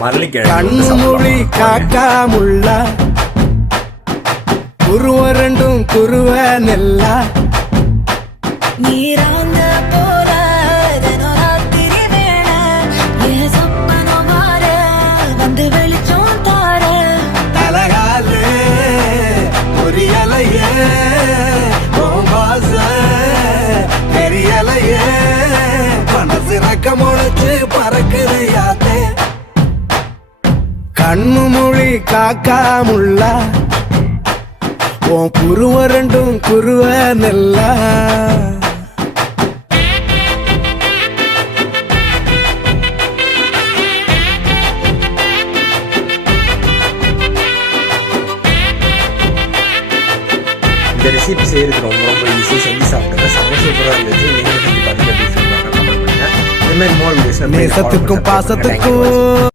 கண்மொழி காக்கா முள்ளா குருவ ரெண்டும் குருவ நெல்லா நீராங்க போல தினராத்திரி வேண என் சொப்பனம் மாற வந்து வெளிச்சம் தார தலகாலே பொரியலையே பாச பெரியலையே மனசு ரக்க முளைச்சு பறக்குது யாத்தே கண்ணு மொழி காக்கா முள்ளா உன் குருவ ரெண்டும் குருவ நெல்லா இந்த ரெசிபி செய்யறது ரொம்ப ரொம்ப ஈஸி. செஞ்சு சாப்பிடுங்க. செம்ம சூப்பராக இருந்துச்சு. நீங்களும் செஞ்சு பார்த்துட்டு எப்படி ஃபீல் பண்ணுங்க கமெண்ட் பண்ணுங்க. இந்த மாதிரி மோர் வீடியோஸ் நேசத்துக்கும் பாசத்துக்கும்